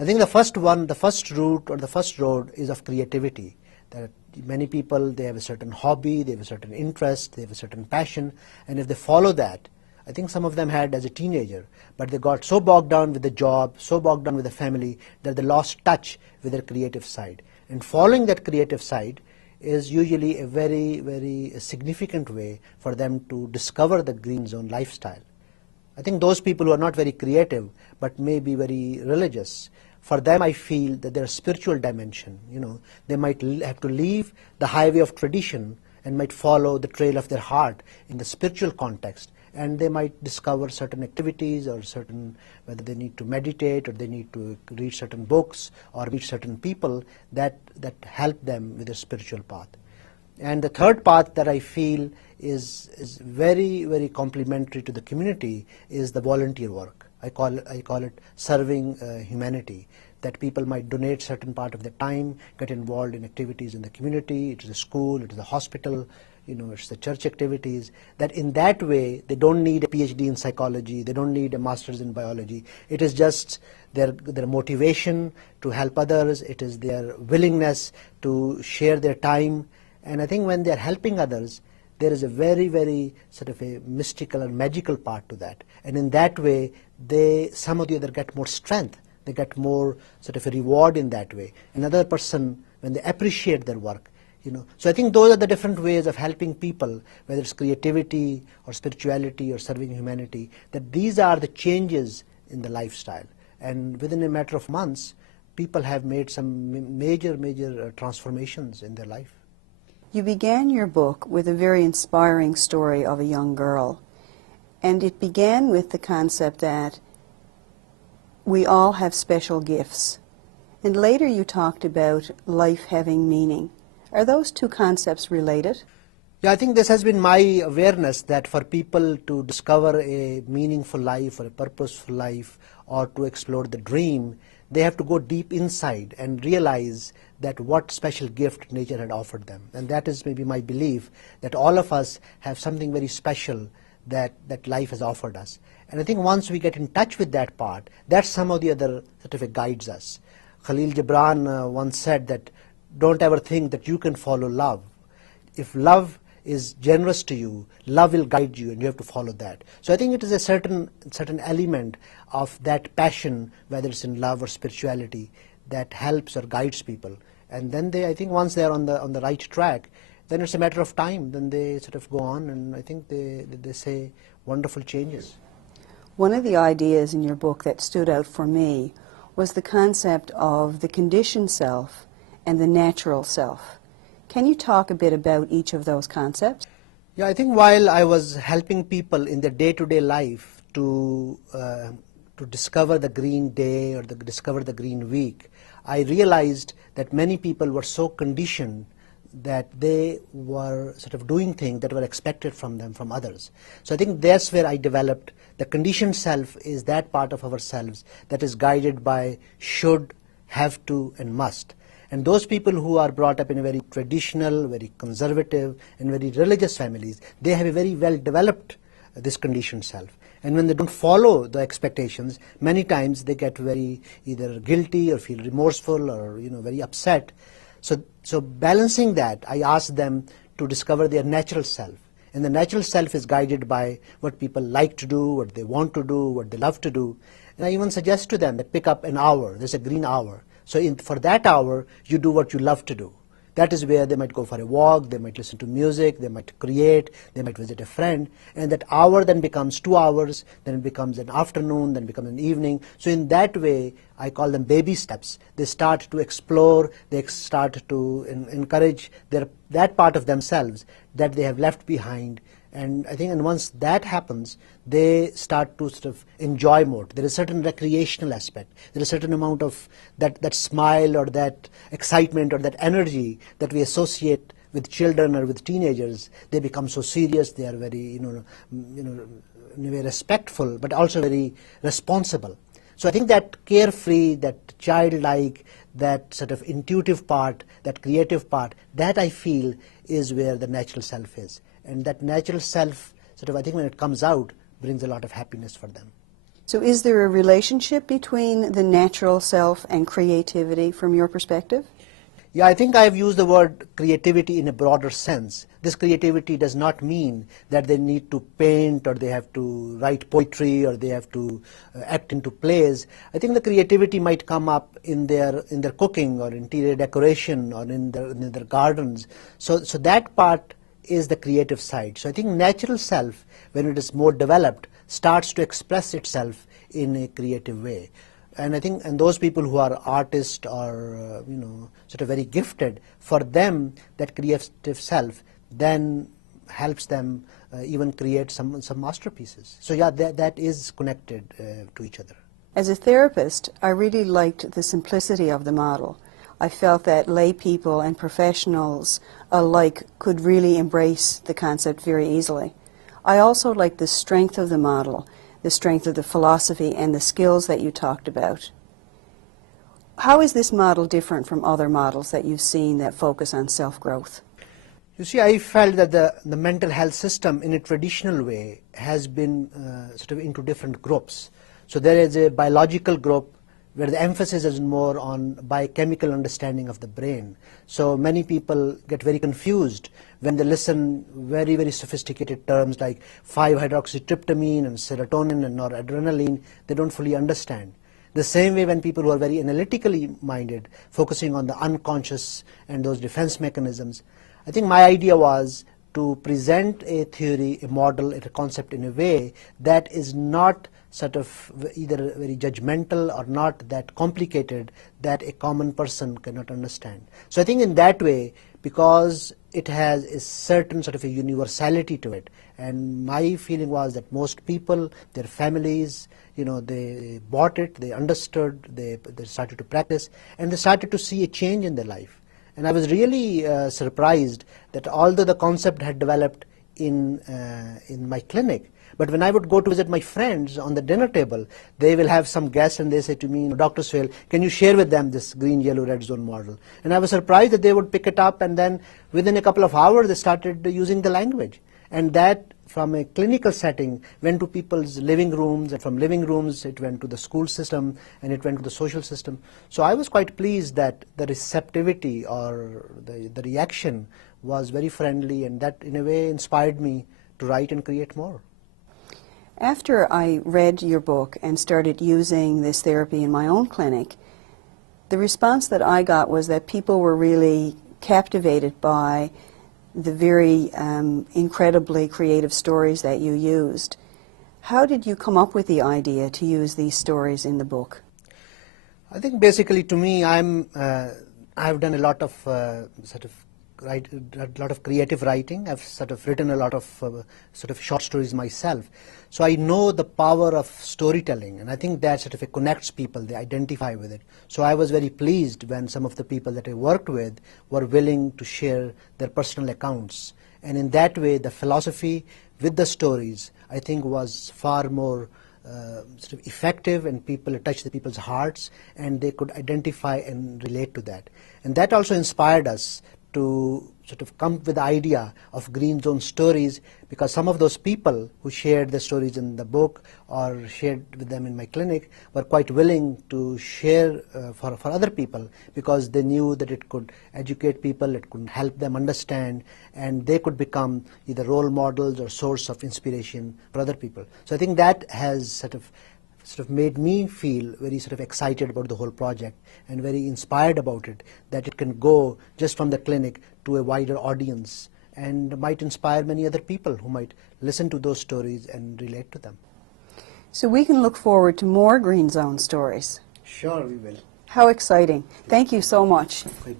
I think the first one, the first route or the first road is of creativity. That many people, they have a certain hobby, they have a certain interest, they have a certain passion, and if they follow that, I think some of them had as a teenager, but they got so bogged down with the job, so bogged down with the family, that they lost touch with their creative side. And following that creative side is usually a very, very significant way for them to discover the green zone lifestyle. I think those people who are not very creative, but may be very religious, for them I feel that there's a spiritual dimension. They might have to leave the highway of tradition and might follow the trail of their heart in the spiritual context, and they might discover certain activities or whether they need to meditate or they need to read certain books or meet certain people that help them with their spiritual path. And the third path that I feel is very, very complementary to the community is the volunteer work. I call it serving humanity, that people might donate certain part of their time, get involved in activities in the community, it is a school, it is a hospital, it's the church activities, that in that way they don't need a PhD in psychology, they don't need a master's in biology. It is just their motivation to help others, it is their willingness to share their time. And I think when they are helping others, there is a very, very sort of a mystical and magical part to that. And in that way, they some of the other get more strength. They get more sort of a reward in that way. Another person, when they appreciate their work, So I think those are the different ways of helping people, whether it's creativity or spirituality or serving humanity, that these are the changes in the lifestyle. And within a matter of months, people have made some major, major transformations in their life. You began your book with a very inspiring story of a young girl, and it began with the concept that we all have special gifts. And later you talked about life having meaning. Are those two concepts related? Yeah, I think this has been my awareness that for people to discover a meaningful life or a purposeful life or to explore the dream, they have to go deep inside and realize that what special gift nature had offered them. And that is maybe my belief, that all of us have something very special that life has offered us. And I think once we get in touch with that part, that's some of the other sort of guides us. Khalil Gibran once said that don't ever think that you can follow love. If love is generous to you, love will guide you and you have to follow that. So I think it is a certain element of that passion, whether it's in love or spirituality, that helps or guides people. And then I think once they're on the right track, then it's a matter of time. Then they sort of go on, and I think they say wonderful changes. One of the ideas in your book that stood out for me was the concept of the conditioned self and the natural self. Can you talk a bit about each of those concepts? Yeah, I think while I was helping people in their day-to-day life to discover the green day or discover the green week, I realized that many people were so conditioned that they were sort of doing things that were expected from them, from others. So I think that's where I developed the conditioned self is that part of ourselves that is guided by should, have to, and must. And those people who are brought up in a very traditional, very conservative, and very religious families, they have a very well developed this conditioned self. And when they don't follow the expectations, many times they get very either guilty or feel remorseful or very upset. So balancing that, I ask them to discover their natural self. And the natural self is guided by what people like to do, what they want to do, what they love to do. And I even suggest to them that pick up an hour. There's a green hour. So for that hour, you do what you love to do. That is where they might go for a walk, they might listen to music, they might create, they might visit a friend. And that hour then becomes 2 hours, then it becomes an afternoon, then becomes an evening. So in that way, I call them baby steps. They start to explore, they start to encourage that part of themselves that they have left behind. And I think once that happens, they start to sort of enjoy more. There is a certain recreational aspect. There is a certain amount of that smile or that excitement or that energy that we associate with children or with teenagers. They become so serious. They are very, very respectful, but also very responsible. So I think that carefree, that childlike, that sort of intuitive part, that creative part, that I feel is where the natural self is. And that natural self, sort of, I think when it comes out, brings a lot of happiness for them. So is there a relationship between the natural self and creativity from your perspective? Yeah, I think I've used the word creativity in a broader sense. This creativity does not mean that they need to paint or they have to write poetry or they have to act into plays. I think the creativity might come up in their cooking or interior decoration or in their gardens. So that part is the creative side. So I think natural self, when it is more developed, starts to express itself in a creative way. And I think, and those people who are artists or sort of very gifted, for them that creative self then helps them even create some masterpieces. So yeah, that is connected to each other. As a therapist, I really liked the simplicity of the model. I felt that lay people and professionals alike could really embrace the concept very easily. I also liked the strength of the model, the strength of the philosophy and the skills that you talked about. How is this model different from other models that you've seen that focus on self-growth? You see, I felt that the mental health system in a traditional way has been sort of into different groups. So there is a biological group where the emphasis is more on biochemical understanding of the brain. So many people get very confused when they listen very, very sophisticated terms like 5-hydroxytryptamine and serotonin and noradrenaline. They don't fully understand. The same way when people who are very analytically minded, focusing on the unconscious and those defense mechanisms. I think my idea was to present a theory, a model, a concept in a way that is not sort of either very judgmental or not that complicated that a common person cannot understand. So I think in that way, because it has a certain sort of a universality to it, and my feeling was that most people, their families, they bought it, they understood, they started to practice, and they started to see a change in their life. And I was really surprised that although the concept had developed in my clinic, but when I would go to visit my friends on the dinner table, they will have some guests and they say to me, Dr. Suhail, can you share with them this green, yellow, red zone model? And I was surprised that they would pick it up, and then within a couple of hours they started using the language. And that from a clinical setting went to people's living rooms, and from living rooms it went to the school system and it went to the social system. So I was quite pleased that the receptivity or the reaction was very friendly, and that in a way inspired me to write and create more. After I read your book and started using this therapy in my own clinic, the response that I got was that people were really captivated by the very incredibly creative stories that you used. How did you come up with the idea to use these stories in the book? I think basically to me, I've done a lot of a lot of creative writing. I've sort of written a lot of sort of short stories myself. So I know the power of storytelling, and I think that sort of connects people, they identify with it. So I was very pleased when some of the people that I worked with were willing to share their personal accounts. And in that way, the philosophy with the stories, I think, was far more sort of effective, and it touched the people's hearts, and they could identify and relate to that. And that also inspired us to sort of come with the idea of Green Zone Stories, because some of those people who shared the stories in the book or shared with them in my clinic were quite willing to share for other people, because they knew that it could educate people, it could help them understand, and they could become either role models or source of inspiration for other people. So I think that has sort of made me feel very sort of excited about the whole project and very inspired about it, that it can go just from the clinic to a wider audience and might inspire many other people who might listen to those stories and relate to them. So we can look forward to more Green Zone stories. Sure, we will. How exciting. Thank you so much. Great.